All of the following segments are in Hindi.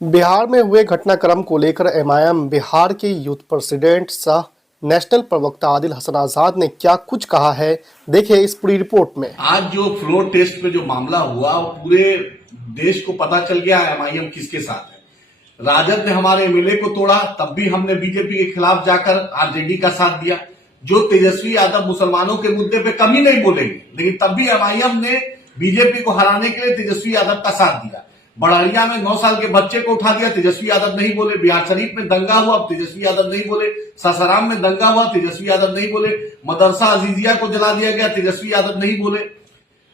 बिहार में हुए घटनाक्रम को लेकर एमआईएम बिहार के यूथ प्रेसिडेंट सह नेशनल प्रवक्ता आदिल हसन आजाद ने क्या कुछ कहा है, देखिए इस पूरी रिपोर्ट में। आज जो फ्लोर टेस्ट पे जो मामला हुआ वो पूरे देश को पता चल गया एमआईएम किसके साथ है। राजद ने हमारे एमएलए को तोड़ा, तब भी हमने बीजेपी के खिलाफ जाकर आरजेडी का साथ दिया। जो तेजस्वी यादव मुसलमानों के मुद्दे पे कभी नहीं बोलेंगे, लेकिन तब भी एमआईएम ने बीजेपी को हराने के लिए तेजस्वी यादव का साथ दिया। बड़ारिया में 9 साल के बच्चे को उठा दिया, तेजस्वी यादव नहीं बोले। बिहार शरीफ में दंगा हुआ, तेजस्वी यादव नहीं बोले। सासाराम में दंगा हुआ, तेजस्वी यादव नहीं बोले। मदरसा अजीजिया को जला दिया गया, तेजस्वी यादव नहीं बोले।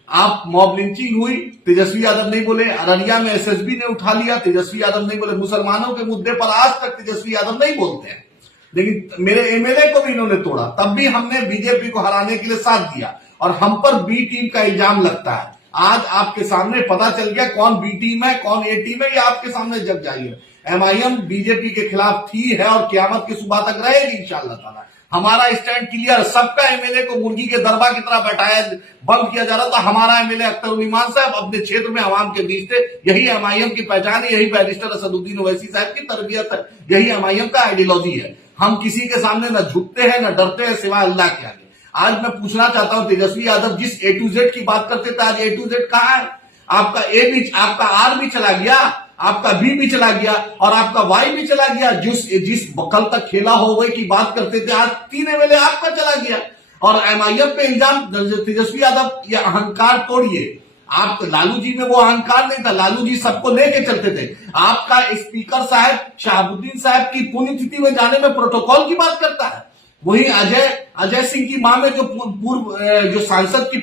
आप मॉब लिंचिंग हुई, तेजस्वी यादव नहीं बोले। अररिया में एसएसबी ने उठा लिया, तेजस्वी यादव नहीं बोले। मुसलमानों के मुद्दे पर आज तक तेजस्वी यादव नहीं बोलते हैं, लेकिन मेरे एमएलए को भी इन्होंने तोड़ा, तब भी हमने बीजेपी को हराने के लिए साथ दिया और हम पर बी टीम का इल्जाम लगता है। आज आपके सामने पता चल गया कौन बी टीम है कौन ए टीम है, ये आपके सामने जग जाइए। एमआईएम बीजेपी के खिलाफ थी, है और क्यामत की सुबह तक रहेगी इंशाअल्लाह ताला। हमारा स्टैंड क्लियर। सबका एमएलए को मुर्गी के दरबार की तरह बैठाया बंद किया जा रहा था। हमारा एमएलए अख्तर ईमान साहब अपने क्षेत्र में आवाम के बीच थे। यही एमआईएम की पहचान है, यही बैरिस्टर असदुद्दीन ओवैसी साहब की तरबियत है, यही एमआईएम का आइडियोलॉजी है। हम किसी के सामने न झुकते हैं न डरते हैं सिवाय अल्लाह के आगे। आज मैं पूछना चाहता हूं, तेजस्वी यादव जिस ए टू जेड की बात करते थे, आज ए टू जेड कहां है? आपका ए भी, आपका आर भी चला गया, आपका बी भी चला गया और आपका वाई भी चला गया। जिस कल तक खेला हो गए की बात करते थे, आज 3 एमएलए आपका चला गया। और एमआईएम पे इल्जाम, तेजस्वी यादव ये अहंकार तोड़िए। आप लालू जी में वो अहंकार नहीं था, लालू जी सबको लेके चलते थे। आपका स्पीकर साहब शहाबुद्दीन साहब की पुण्यतिथि में जाने में प्रोटोकॉल की बात करता है। वही अजय सिंह की मां में जो पूर्व जो सांसद के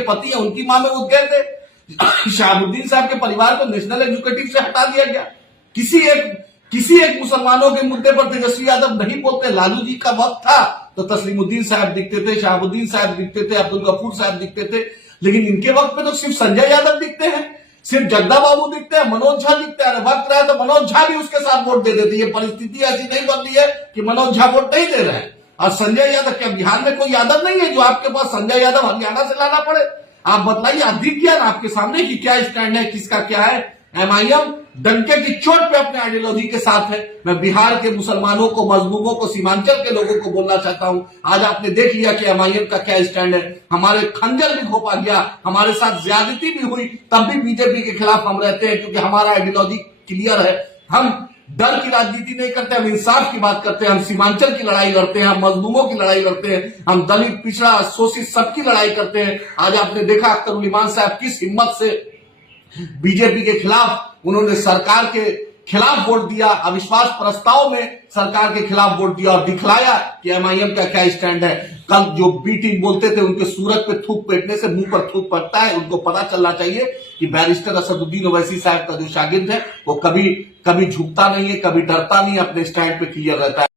पति है, उनकी मां में वो गए थे। शहाबुद्दीन साहब के परिवार को नेशनल एग्जीक्यूटिव से हटा दिया गया। किसी एक मुसलमानों के मुद्दे पर तेजस्वी यादव नहीं बोलते। लालू जी का वक्त था तो तस्लीमुद्दीन साहब दिखते थे, शहाबुद्दीन साहब दिखते थे, अब्दुल गफूर साहब दिखते थे, लेकिन इनके वक्त में तो सिर्फ संजय यादव दिखते हैं, सिर्फ जगदा बाबू दिखते हैं, मनोज झा दिखते हैं। वक्त रहा तो मनोज झा भी उसके साथ वोट दे देते। ये परिस्थिति ऐसी नहीं बन रही है कि मनोज झा वोट नहीं दे रहे हैं। और संजय यादव, क्या बिहार में कोई यादव नहीं है जो आपके पास संजय यादव हरियाणा से लाना पड़े? आप बताइए, आप दिख गया ना आपके सामने कि क्या स्टैंड है, किसका क्या है। एमआईएम डंके की चोट पे अपने आइडियोलॉजी के साथ है। मैं बिहार के मुसलमानों को, मजलूमों को, सीमांचल के लोगों को बोलना चाहता हूं, आज आपने देख लिया कि एमआईएम का क्या स्टैंड है। हमारे खंजर भी घोपा गया, हमारे साथ ज्यादती भी हुई, तब भी बीजेपी के खिलाफ हम रहते हैं, क्योंकि हमारा आइडियोलॉजी क्लियर है। हम डर की राजनीति नहीं करते, हम इंसाफ की बात करते हैं। हम सीमांचल की लड़ाई लड़ते हैं, हम मजलूमों की लड़ाई लड़ते हैं, हम दलित, पिछड़ा, शोषित सबकी लड़ाई करते हैं। आज आपने देखा अख्तर ईमान साहब किस हिम्मत से बीजेपी के खिलाफ, उन्होंने सरकार के खिलाफ वोट दिया, अविश्वास प्रस्ताव में सरकार के खिलाफ वोट दिया और दिखलाया कि एमआईएम का क्या स्टैंड है। कल जो बी टीम बोलते थे, उनके सूरत पे थूक पेटने से मुंह पर थूक पड़ता है। उनको पता चलना चाहिए कि बैरिस्टर असदुद्दीन ओवैसी साहब का जो शागिर्द है वो कभी झुकता नहीं है, कभी डरता नहीं, अपने स्टैंड पे क्लियर रहता है।